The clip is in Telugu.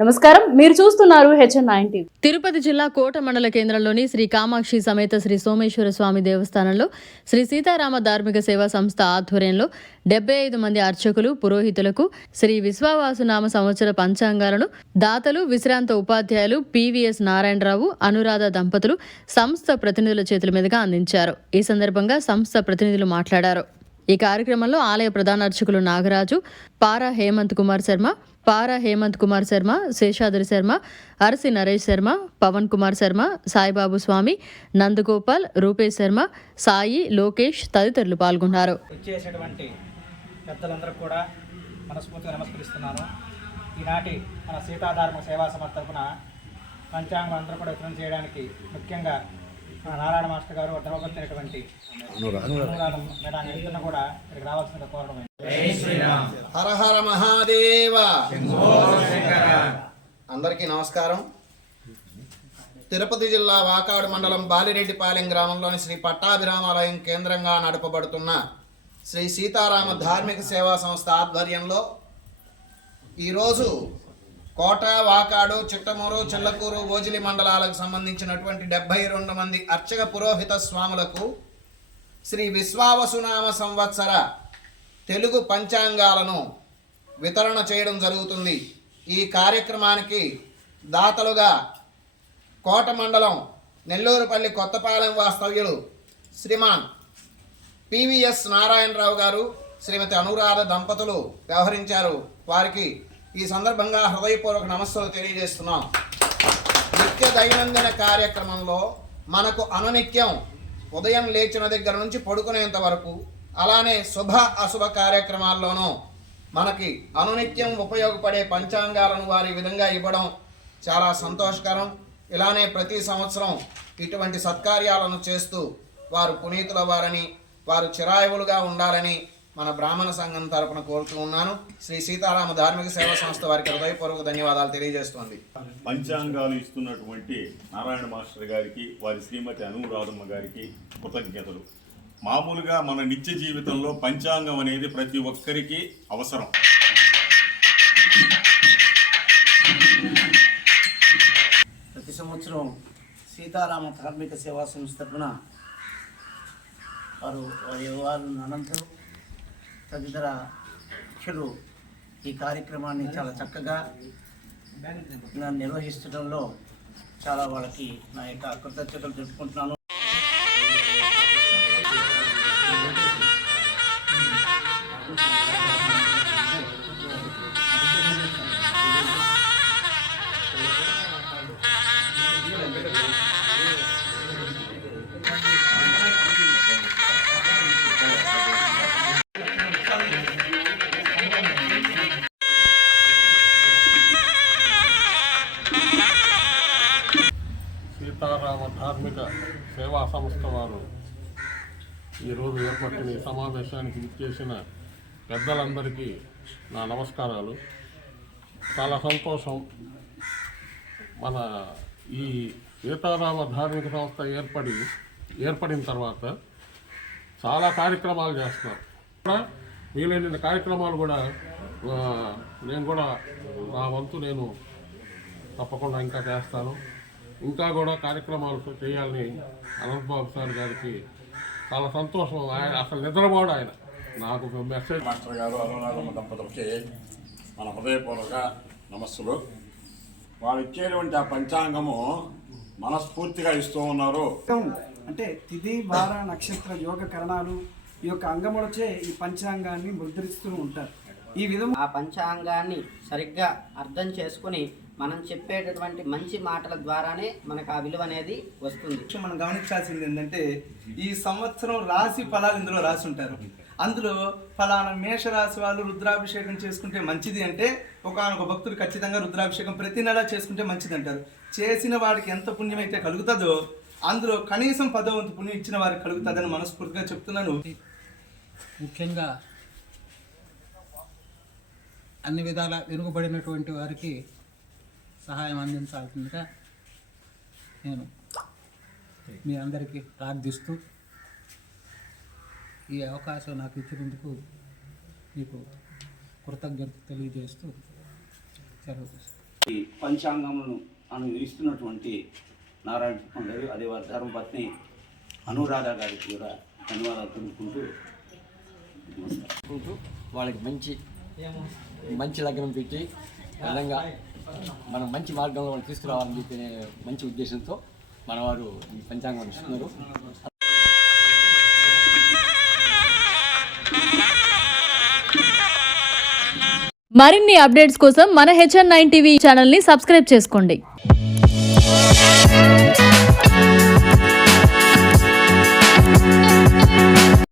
నమస్కారం మీరు చూస్తున్నారు హెచ్ఎన్ నైన్టీ తిరుపతి జిల్లా కోట మండల కేంద్రంలోని శ్రీ కామాక్షి సమేత శ్రీ సోమేశ్వర స్వామి దేవస్థానంలో శ్రీ సీతారామ ధార్మిక సేవా సంస్థ ఆధ్వర్యంలో డెబ్బై ఐదు మంది అర్చకులు పురోహితులకు శ్రీ విశ్వావాసు నామ సంవత్సర పంచాంగాలను దాతలు విశ్రాంత ఉపాధ్యాయులు పివిఎస్ నారాయణరావు అనురాధ దంపతులు సంస్థ ప్రతినిధుల చేతుల మీదుగా అందించారు ఈ సందర్భంగా సంస్థ ప్రతినిధులు మాట్లాడారు ఈ కార్యక్రమంలో ఆలయ ప్రధాన అర్చకులు నాగరాజు పారా హేమంత్ కుమార్ శర్మ పారా హేమంత్ కుమార్ శర్మ శేషాద్రి శర్మ అరసి నరేష్ శర్మ పవన్ కుమార్ శర్మ సాయిబాబు స్వామి నందగోపాల్ రూపేష్ శర్మ సాయి లోకేష్ తదితరులు పాల్గొన్నారు ఈనాటి మన సేవా పంచాంగం అందరూ కూడా చేయడానికి ముఖ్యంగా నారాయణ మాస్టర్ గారు ధర్మపరిచినటువంటి మేడం కూడా ఇక్కడికి రావాల్సిన కోరడం హర హర మహాదేవ అందరికీ నమస్కారం తిరుపతి జిల్లా వాకాడు మండలం బాలిరెడ్డిపాలెం గ్రామంలోని శ్రీ పట్టాభిరామాలయం కేంద్రంగా నడపబడుతున్న శ్రీ సీతారామ ధార్మిక సేవా సంస్థ ఆధ్వర్యంలో ఈరోజు కోట వాకాడు చిట్టమూరు చిల్లకూరు భోజిలి మండలాలకు సంబంధించినటువంటి డెబ్బై రెండు మంది అర్చక పురోహిత స్వాములకు శ్రీ విశ్వావసునామ సంవత్సర తెలుగు పంచాంగాలను వితరణ చేయడం జరుగుతుంది ఈ కార్యక్రమానికి దాతలుగా కోట మండలం నెల్లూరుపల్లి కొత్తపాలెం వాస్తవ్యులు శ్రీమాన్ పివిఎస్ నారాయణరావు గారు శ్రీమతి అనురాధ దంపతులు వ్యవహరించారు వారికి ఈ సందర్భంగా హృదయపూర్వక నమస్సులు తెలియజేస్తున్నాం నిత్య దైనందిన కార్యక్రమంలో మనకు అనునిత్యం ఉదయం లేచిన దగ్గర నుంచి పడుకునేంత వరకు అలానే శుభ అశుభ కార్యక్రమాల్లోనూ మనకి అనునిత్యం ఉపయోగపడే పంచాంగాలను వారి విధంగా ఇవ్వడం చాలా సంతోషకరం ఇలానే ప్రతి సంవత్సరం ఇటువంటి సత్కార్యాలను చేస్తూ వారు పునీతుల వారని వారు చిరాయువులుగా ఉండాలని మన బ్రాహ్మణ సంఘం తరపున కోరుతూ ఉన్నాను శ్రీ సీతారామ ధార్మిక సేవా సంస్థ వారికి హృదయపూర్వక ధన్యవాదాలు తెలియజేస్తోంది పంచాంగాలు ఇస్తున్నటువంటి నారాయణ మాస్టర్ గారికి వారి శ్రీమతి అనురాధమ్మ గారికి కృతజ్ఞతలు మామూలుగా మన నిత్య జీవితంలో పంచాంగం అనేది ప్రతి ఒక్కరికి అవసరం ప్రతి సంవత్సరం సీతారామ ధార్మిక సేవా సంస్థ తరపున వారు వారు అనంతరం తదితర పక్షులు ఈ కార్యక్రమాన్ని చాలా చక్కగా నిర్వహిస్తడంలో చాలా వాళ్ళకి నా యొక్క కృతజ్ఞతలు చెప్పుకుంటున్నాను కార్మిక సేవా సంస్థ వారు ఈరోజు ఏర్పట్టిన ఈ సమావేశానికి విచ్చేసిన పెద్దలందరికీ నా నమస్కారాలు చాలా సంతోషం మన ఈ సీతారామ ధార్మిక సంస్థ ఏర్పడి ఏర్పడిన తర్వాత చాలా కార్యక్రమాలు చేస్తున్నారు కూడా వీలైన కార్యక్రమాలు కూడా నేను కూడా నా వంతు నేను తప్పకుండా ఇంకా చేస్తాను ఇంకా కూడా కార్యక్రమాలు చేయాలని అనంతబాబు సార్ గారికి చాలా సంతోషం ఆయన అసలు నిద్రపోడు ఆయన నాకు మెసేజ్ మాస్టర్ గారు అరుణాలమ్మ దంపతులకి మన హృదయపూర్వక నమస్సులు వారు ఇచ్చేటువంటి ఆ పంచాంగము మనస్ఫూర్తిగా ఇస్తూ ఉన్నారు అంటే తిథి భార నక్షత్ర యోగ కరణాలు ఈ యొక్క అంగములచే ఈ పంచాంగాన్ని ముద్రిస్తూ ఉంటారు ఈ విధంగా ఆ పంచాంగాన్ని సరిగ్గా అర్థం చేసుకుని మనం చెప్పేటటువంటి మంచి మాటల ద్వారానే మనకు ఆ విలువ అనేది వస్తుంది మనం గమనించాల్సింది ఏంటంటే ఈ సంవత్సరం రాశి ఫలాలు ఇందులో రాసి ఉంటారు అందులో ఫలానా మేషరాశి వాళ్ళు రుద్రాభిషేకం చేసుకుంటే మంచిది అంటే ఒకనొక భక్తుడు ఖచ్చితంగా రుద్రాభిషేకం ప్రతి నెలా చేసుకుంటే మంచిది అంటారు చేసిన వాడికి ఎంత పుణ్యం అయితే కలుగుతుందో అందులో కనీసం పదవంతు పుణ్యం ఇచ్చిన వారికి కలుగుతుందని మనస్ఫూర్తిగా చెప్తున్నాను ముఖ్యంగా అన్ని విధాల వెనుకబడినటువంటి వారికి సహాయం అందించాల్సిందిగా నేను మీ అందరికీ ప్రార్థిస్తూ ఈ అవకాశం నాకు ఇచ్చినందుకు మీకు కృతజ్ఞత తెలియజేస్తూ సెలవు ఈ పంచాంగములను అనుభవిస్తున్నటువంటి నారాయణ కుమార్ గారు అదే వారి ధర్మపత్ని అనురాధ గారికి కూడా ధన్యవాదాలు తెలుపుకుంటూ వాళ్ళకి మంచి మంచి లగ్నం పెట్టి విధంగా మనం మంచి మార్గంలో తీసుకురావాలని చెప్పి మంచి ఉద్దేశంతో మన వారు ఈ పంచాంగం ఇస్తున్నారు మరిన్ని అప్డేట్స్ కోసం మన హెచ్ఎన్ నైన్ టీవీ ఛానల్ని సబ్స్క్రైబ్ చేసుకోండి